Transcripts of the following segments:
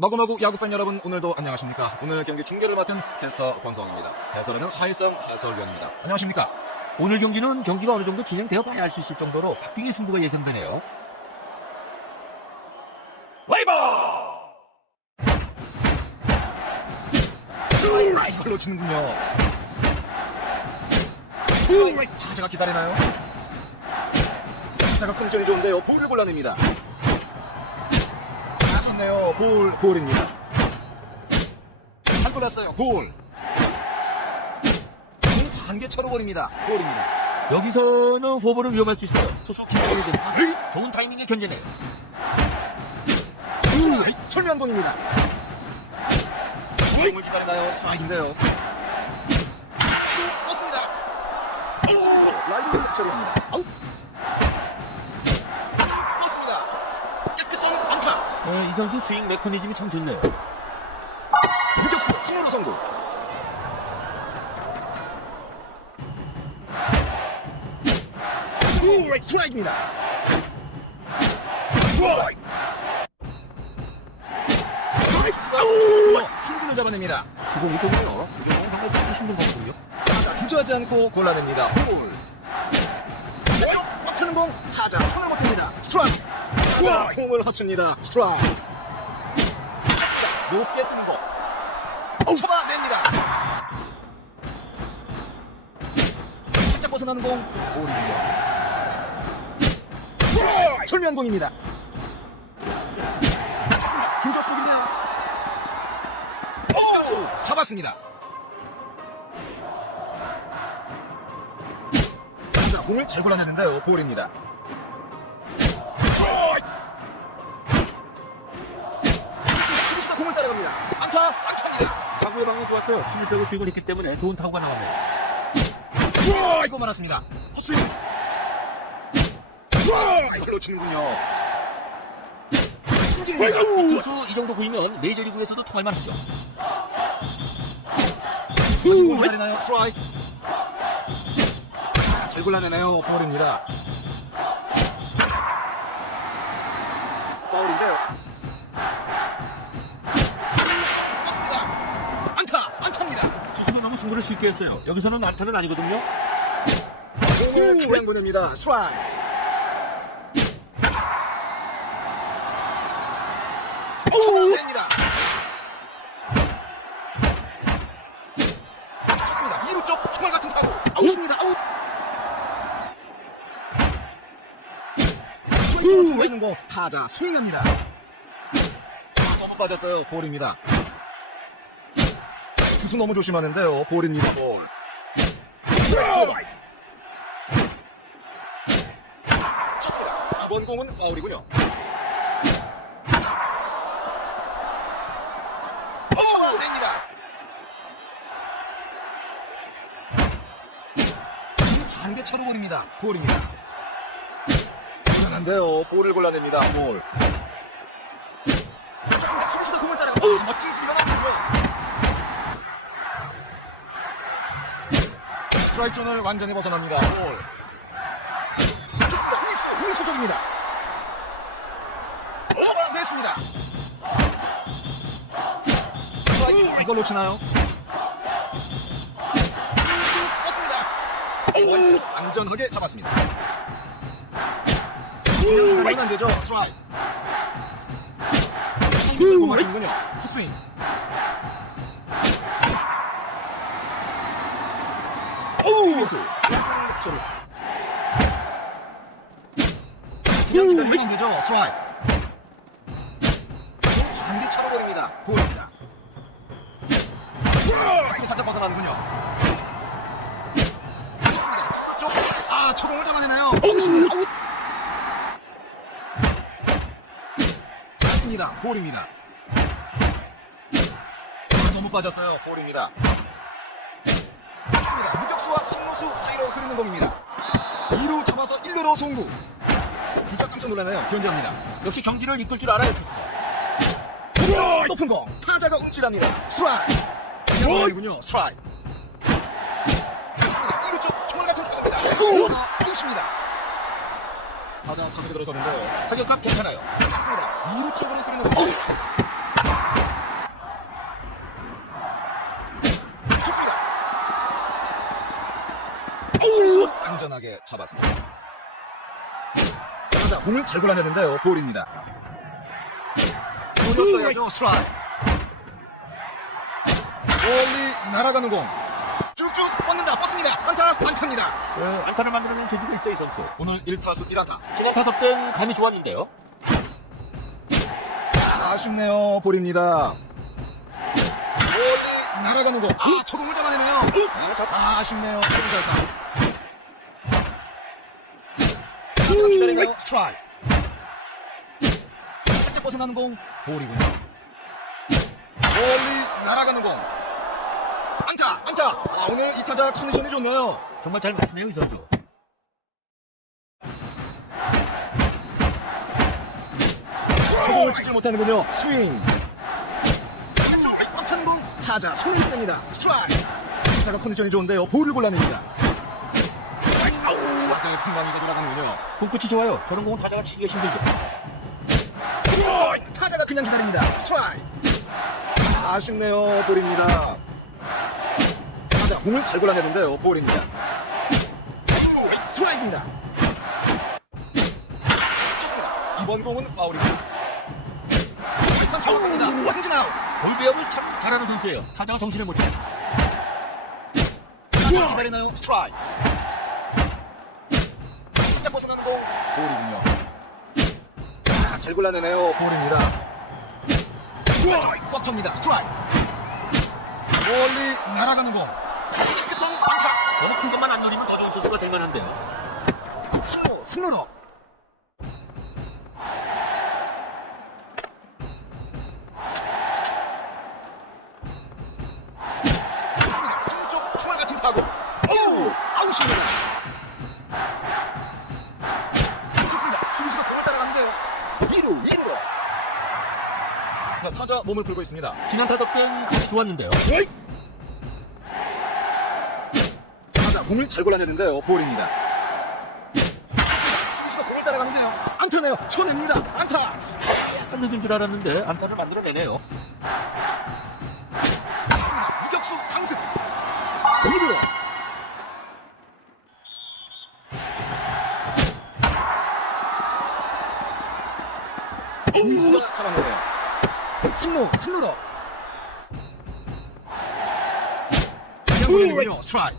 마구마구 야구팬 여러분 오늘도 안녕하십니까? 오늘 경기 중계를 맡은 캐스터 권성입니다. 해설하는 하일성 해설위원입니다. 안녕하십니까? 오늘 경기는 경기가 어느 정도 진행되어 봐야 할수 있을 정도로 박빙의 승부가 예상되네요. 아, 이걸 놓치는군요. 타자가 기다리나요? 타자가 컨디션이 좋은데요. 볼을 골라냅니다 아 좋네요. 볼 볼입니다. 잘 골랐어요. 볼 한개 쳐로버립니다. 볼입니다. 여기서는 호버는 위험할 수 있어요. 투수 좀 좋은 타이밍에 견제네요. 철미한 공입니다. 공을 기다리나요? 스트라이크인데요. 떴습니다. 라이브 처리합니다. 아웃 떴습니다 깨끗한 안타 네, 이 선수 스윙 메커니즘이 참 좋네요. 무적수 승으로 성공. 스트라이크 스트라이크입니다. 스트라이크 스트라이크 승진을 잡아냅니다. 수공이 좋네요. 이 정도는 정말 치기 힘든 거거든요. 타자 주저하지 않고 골라냅니다. 볼 왼쪽 꽉차는 공. 타자 손을 못 댑니다. 스트라이크. 타자 공을 합칩니다 스트라이크 높게 뜨는 공 잡아냅니다. 살짝 벗어나는 공 볼입니다 철미한 공입니다. 중적 쪽인데요 오! 잡았습니다. 자, 공을 잘 골라내는데요 볼입니다 공을 따라갑니다. 안타! 안타입니다 타구의 방향 좋았어요. 힘을 빼고 스윙을 했기 때문에 좋은 타구가 나갑니다. 이거 많았습니다. 헛스윙. 이걸로 치는군요. 승진입니다. 투수 이 정도 구이면 메이저리그에서도 통할만 하죠. 기다리나요. 트라이. 잘 골라내네요. 볼입니다. 파울인데요 승부를 쉽게 했어요 여기서는 안타는 아니거든요 공을 그냥 보냅니다 스트라이크 잡아냅니다 좋습니다 2루 쪽 총알 같은 타구 아웃입니다 아웃 스윙 돌리는 거 타자 스윙합니다 너무 빠졌어요 볼입니다 투수 너무 조심하는데요. 볼입니다 볼. 쳤습니다 이번 공은 파울이군요. 파울됩니다. 한개 차로 볼입니다. 볼입니다. 불안한데요. 볼을 골라냅니다. 볼. 쳤습니다 수비수가 공을 따라가. 아, 멋진 수비가 나왔고요 스트라이크 존을 완전히 벗어납니다. 볼 우익수 우익수 쪽입니다. 잡아냈습니다. 스트라이크 이걸 놓치나요? 떴습니다. 안전하게 잡았습니다. 이러면 안 되죠? 스트라이크 성공을 고마시는군요. 헛스윙 안 되죠. 스트라이크. 반대 차로 버립니다. 볼입니다. 이렇게 살짝 벗어나는군요. 좋습니다. 쪽. 아 초공을 잡아내나요? 아웃 맞습니다. 볼입니다. 아, 너무 빠졌어요. 볼입니다. 맞습니다. 유격수와 3루수 사이로 흐르는 공입니다. 2루 잡아서 1루로 송구 진짜 깜짝 놀라나요? 견제합니다. 역시 경기를 이끌 줄 알아요, 투수가. 그렇죠! 높은 공. 타자가 움찔합니다. 스트라이크. 어? 이군요 스트라이크. 그렇습니다. 이루 쪽 정말 같은 타입니다. 땡입니다 타자 타석에 들어섰는데 타격값 괜찮아요. 좋습니다. 이루 쪽으로 흐르는 공. 좋습니다. 안전하게 잡았습니다. 자, 공을 잘 골라내는데요. 볼입니다. 돌렸어야죠. 스트라이크. 멀리 날아가는 공. 쭉쭉 뻗는다. 뻗습니다. 안타, 안타입니다. 어, 안타를 만들어낸 재주가 있어 이 선수. 오늘 1타수 1안타. 지난 타석 땐 감이 좋았는데요. 아쉽네요. 볼입니다. 멀리 날아가는 공. 아, 초공을 잡아내네요. 아, 자, 아, 아쉽네요. 초공 잘타. 기다리네요. 스트라이크. 살짝 벗어나는 공. 볼이군요. 멀리 날아가는 공. 안타, 안타. 아, 오늘 이 타자 컨디션이 좋네요. 정말 잘 맞추네요 이 선수. 초공을 치지 못하는군요. 스윙. 꽉찬 공. 타자 손을 뗍니다. 스트라이크. 타자가 컨디션이 좋은데요. 볼을 골라냅니다. 타자의 평방이가 돌아가는군요. 공끝이 좋아요. 저런 공은 타자가 치기가 힘들죠. 타자가 그냥 기다립니다. 스트라이크. 아쉽네요. 볼입니다. 타자 공을 잘 골라내는데요. 볼입니다. 스트라이크입니다. 좋습니다. 이번 공은 파울입니다. 정확합니다. 삼진 아웃. 볼 배역을 참 잘하는 선수예요. 타자가 정신을 못 차려. 기다리나요? 스트라이크. 살짝 벗어나는 공. 볼이군요. 자, 잘 골라내네요. 볼입니다. 꽉 찹니다. 스트라이크. 멀리 날아가는 공. 깨끗한 안타. 너무 큰 것만 안 노리면 더 좋은 선수가 될 만한데요. 3루, 3루로. 타자 몸을 풀고 있습니다. 지난 타석 땐 감이 좋았는데요. 타자 공을 잘 골라내는데요. 볼입니다. 수비수가 공을 따라가는데요. 안타네요. 쳐냅니다. 안타. 약간 늦은 줄 알았는데 안타를 만들어내네요. 스트라이크.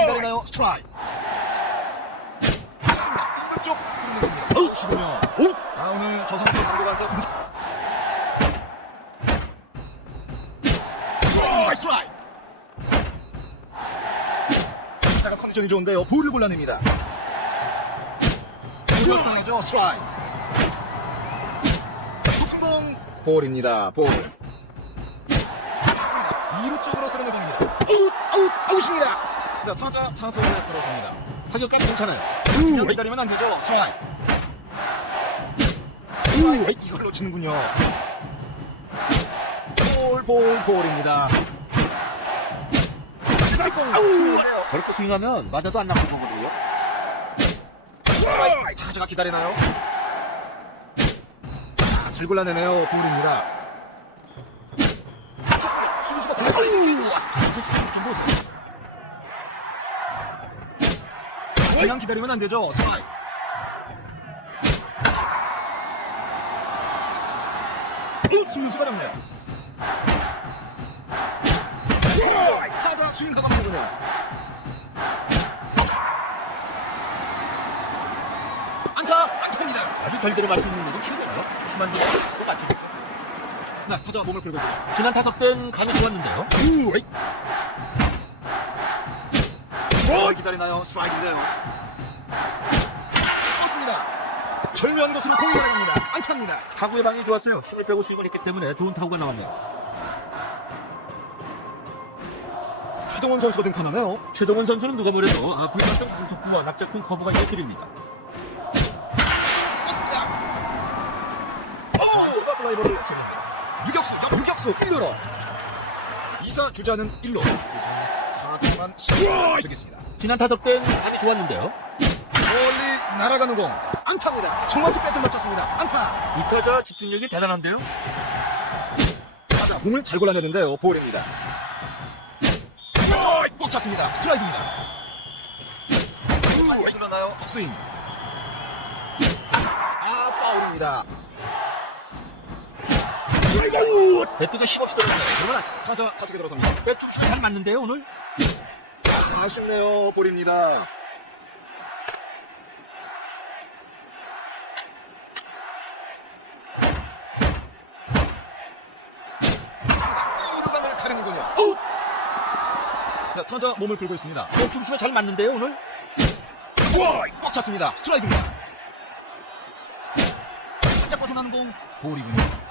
기다리나요? 스트라이크. 맞습니다. 2루 쪽 흐르는 겁니다. 아웃이군요. 아, 오늘 저 선수 감독한테 혼자 스트라이크 자가 컨디션이 좋은데요 볼을 골라냅니다 이겼어야죠 스트라이크 높은 공 볼입니다 볼 좋습니다 2루 쪽 공입니다. 아웃 아웃 아웃입니다. 자, 타자 타석에 들어섭니다. 타격감 괜찮아요. 그냥 기다리면 안 되죠? 스트라이크. 우 이걸 놓치는군요. 볼볼 볼입니다. 공 스윙이에요. 저렇게 스윙하면 맞아도 안 나쁜 거거든요. 타자가 기다리나요? 자, 잘 골라내네요. 볼입니다. 좋습니다. 수비수가 공을 빨리 선수 스윙 좀 보세요. 그냥 기다리면 안 되죠. 수비수가 잡네요. 타자 스윙 가감되군요. 안타! 안타입니다. 아주 결대로 맞추는 것도 키우네요. 심한 도 맞추겠죠. 네, 타자가 몸을 있군요. 지난 타석 땐 감이 좋았는데요. 우이. 어, 기다리나요? 스트라이크인데요. 떴습니다. 절묘한 것으로 공이 나갑니다. 안타입니다. 타구의 방이 좋았어요. 힘을 빼고 스윙을 했기 때문에 좋은 타구가 나왔네요. 최동원 선수가 등판하네요. 최동원 선수는 누가 뭐래도 아, 불같은 공속구와 납작한 커브가 예술입니다. 떴습니다. 어, 수가 플라이버를 잡는다. 유격수, 역유격수 1루로. 이사 주자는 1루. 타자만 시작되겠습니다. 지난 타석 땐 감이 좋았는데요. 멀리 날아가는 공. 안타입니다. 정확히 뺏어 맞췄습니다. 안타. 이 타자 집중력이 대단한데요. 타자 공을 잘 골라내는데요. 볼입니다. 꼭 찼습니다. 스트라이크입니다. 왜 그러나요? 헛스윙. 아, 파울입니다. 배트가 힘없이 들어갔네요. 그러나 타자 타석에 들어섭니다. 배중심에 잘 맞는데요, 오늘? 아쉽네요. 볼입니다. 가르는군요. 자, 타자 몸을 풀고 있습니다. 배중심에 잘 맞는데요, 오늘? 꽉 찼습니다. 스트라이크입니다. 살짝 벗어나는 공 볼이군요.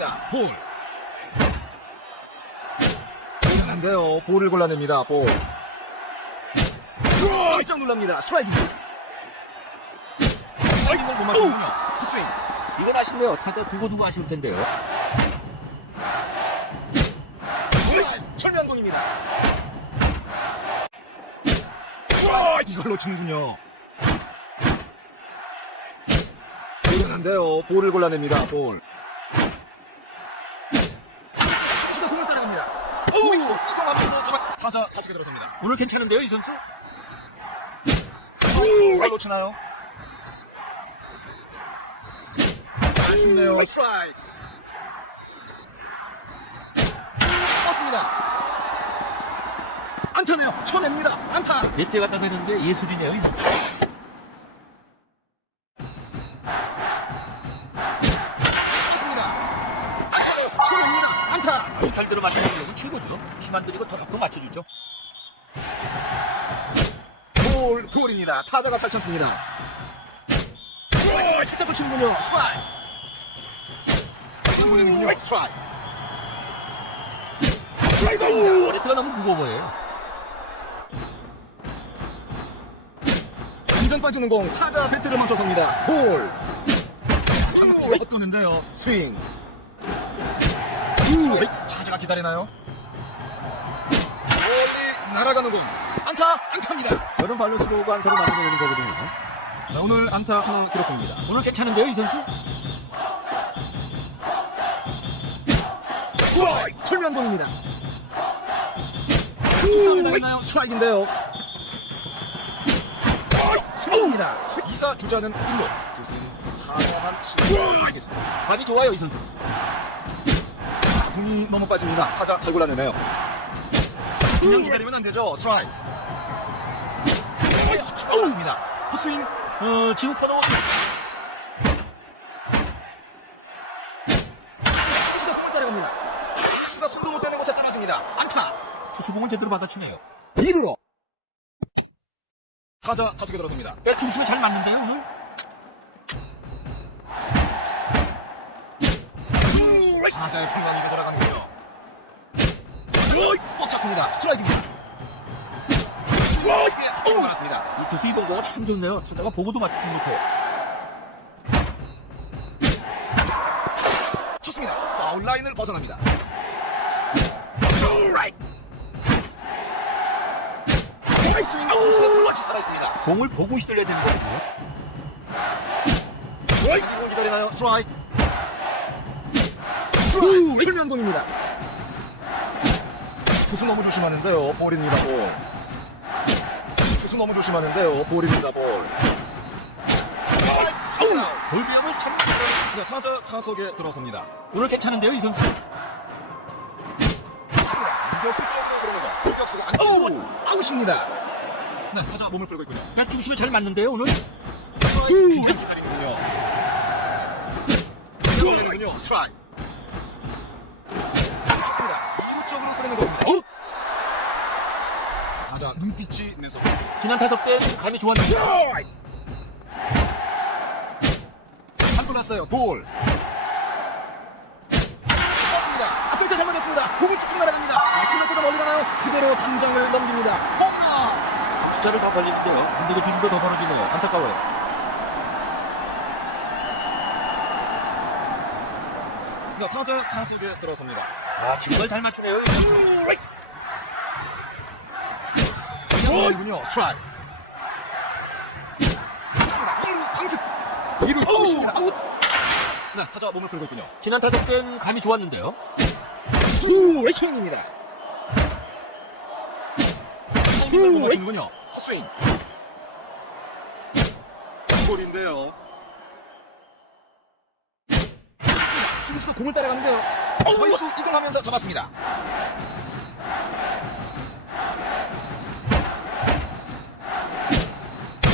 볼입니다. 볼. 안돼요. 볼을 골라냅니다. 볼. 깜짝 놀랍니다. 스트라이크입니다. 스트라이크를 못 맞추군요. 헛스윙. 이건 아쉽네요. 타자 두고 두고 아쉬울 텐데요. 철면 공입니다. 이걸 놓치는군요. 이건 안 돼요. 볼을 골라냅니다. 볼. 타자 타석에 들어섭니다. 오늘 괜찮은데요, 이 선수? 이걸 놓치나요? 아쉽네요. 스트라이크. 떴습니다. 안타네요. 쳐냅니다. 안타. 몇대 갖다 대는데 예술이네요, 이선 안 들이고 더더 맞춰주죠. 볼, 볼입니다. 타자가 잘 참습니다. 오, 살짝 붙이는군요. 스트라이크. 볼이군요. 스트라이크. 스트라이크입니다. 배트가 너무 무거워 보여요. 완전 빠지는 공. 타자 배트를 멈춰섭니다. 볼. 한국에 헛도는데요. 스윙. 우, 타자가 기다리나요? 날아가는 공. 안타, 안타입니다. 저런 발로 스로우가 안타로 만들어내는 거거든요. 네, 오늘 안타 하나 기록 중입니다. 오늘 괜찮은데요, 이 선수? 스트라이크! 출면공입니다. 수상이 나나요 스트라이크인데요. 스윙입니다. 이사 주자는 1루. 주수는 타자만 10루. 알겠습니다. 감이 좋아요, 이 선수. 공이 너무 빠집니다. 타자 잘 골라내네요. 그냥 기다리면 안 되죠. 스트라이크. 맞습니다. 헛스윙. 어, 지금 코너 수가 따라갑니다. 수가 손도 못 대는 곳에 떨어집니다. 안타. 투수공을 제대로 받아치네요. 2루로. 타자 타석에 들어섭니다. 배 중심에 잘 맞는데요, 오늘? 타자의 판단이 돌아가는 꽉 찼습니다. 스트라이크입니다. 합치고 말았습니다. 이 투수 이동도가 참 좋네요. 타자가 보고도 맞추지 못해요. 좋습니다. 파울 라인을 벗어납니다. 스트라이크. 스트라이크 스윙 투수가 같이 살아있습니다. 공을 보고 시들려야 되는 거거든요. 스트라이크 기다리나요? 스트라이크. 스트라이크. 출면 공입니다. 투수 너무 조심하는데요. 볼입니다. 볼. 투수 너무 조심하는데요. 볼입니다. 볼. 스트라이크. 아웃. 볼비용을 참. 네, 타자 타석에 들어섭니다. 오늘 괜찮은데요, 이 선수? 쪽으로 아웃입니다. 네, 타자 몸을 풀고 있군요. 배 중심에 잘 맞는데요, 오늘? 기다리는군요. 기다리는군요. 스트라이크. 2루 쪽으로 뿌리는 겁니다. 어? 타자 눈빛이 내서 지난 타석 때 감이 좋았는데 잘 골랐어요. 볼. 좋습니다. 앞에서 잘못했습니다. 공이 쭉쭉 날아갑니다. 스로보다 멀리 가나요? 그대로 담장을 넘깁니다. 홈런! 숫자를 다 벌리는데요. 근데 그 뒤로 더 벌어지네요. 안타까워요. 네, 타자 타석에 들어섭니다. 아, 정말 잘 맞추네요. 이군요. 좋습니다. 2루 강습. 2루 아웃입니다. 아웃. 네, 타자 몸을 풀고 있군요. 지난 타석 땐 감이 좋았는데요. 수 스윙입니다. 못 맞추는군요. 헛스윙. 볼인데요. 수비수가 공을 따라가는데요. 저희수 이동하면서 잡았습니다.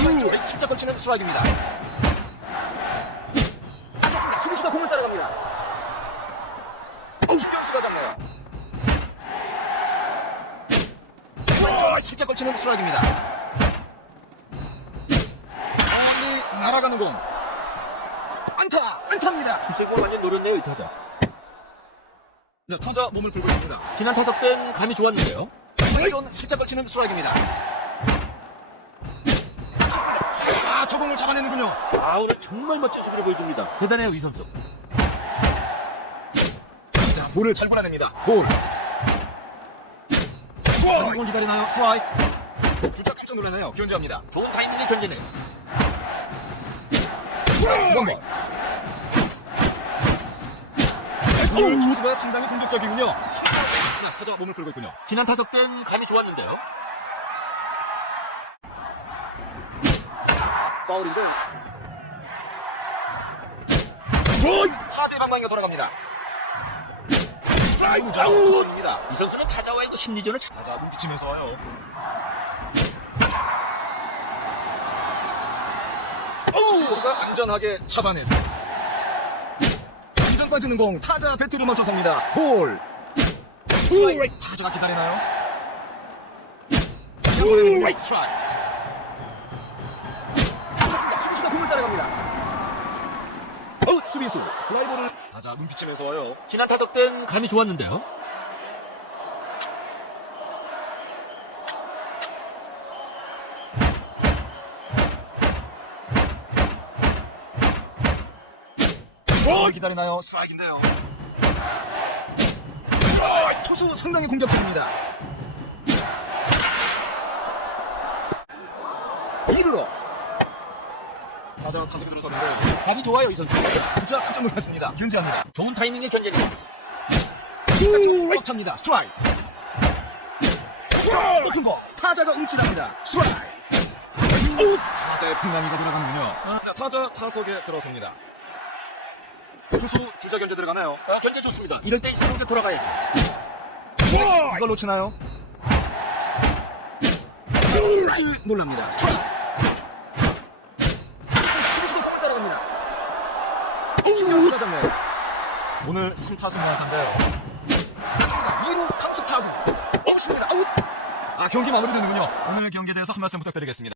왼쪽에 살짝 걸치는 스트라이크입니다. 맞췄습니다. 수비수가 공을 따라갑니다. 어우, 수비수가 잡네요. 살짝 걸치는 스트라이크입니다. 날아가는 공. 안타! 안타입니다. 투세골 완전 노렸네요, 이 타자. 네, 타자 몸을 풀고 있습니다. 지난 타석 땐 감이 좋았는데요. 왼쪽 살짝 걸치는 스트라이크입니다. 아, 저 공을 잡아내는군요. 아, 오늘 정말 멋진 수비를 보여줍니다. 대단해요, 이 선수. 자, 볼을 잘 골라냅니다. 볼. 볼. 공 기다리나요? 스트라이크. 주자 깜짝 놀라네요. 견제합니다. 좋은 타이밍에 견제네요. 번. 오늘 투수가 상당히 공격적이군요. 자, 타자가 몸을 풀고 있군요. 지난 타석 땐 감이 좋았는데요. 파울인데. 볼! 타자의 방망이가 돌아갑니다. 스트라이크죠. 헛스윙입니다. 이 선수는 타자와의 그 심리전을 잘 타자 눈빛치면서 와요. 수가 안전하게 잡아냈어 요. 안전 빠지는 공 타자 배트를 멈춰섭니다. 볼. 볼. 타자가 기다리나요? 볼. 스트라이크. 맞췄습니다. 수비수가 공을 따라갑니다. 어, 수비수 플라이볼을 타자 눈빛치면서 와요. 지난 타석 땐 감이 좋았는데요. 볼 기다리나요? 스트라이크인데요. 스트라이크! 투수 상당히 공격적입니다. 2루로 타자가 타석에 들어섰는데 감이 좋아요, 이 선수. 주자 깜짝 놀랐습니다. 견제합니다. 좋은 타이밍에 견제네요. 꽉 찹니다. 스트라이크. 높은 거 타자가 움찔합니다. 스트라이크. 타자의 풍랑이가 돌아가는군요. 자, 타자 타석에 들어섭니다. 투수 주자 견제 들어가나요? 아, 견제 좋습니다. 이럴 때 이승우게 돌아가야죠. 이걸 놓치나요? 움찔 놀랍니다. 스트라이크. 투수도 꼭 따라갑니다. 신경수가 잡네요. 오늘 3타수 무안타인데요. 2루 탑스 타구. 어, 습니다 아웃! 아, 경기 마무리되는군요. 오늘 경기에 대해서 한 말씀 부탁드리겠습니다.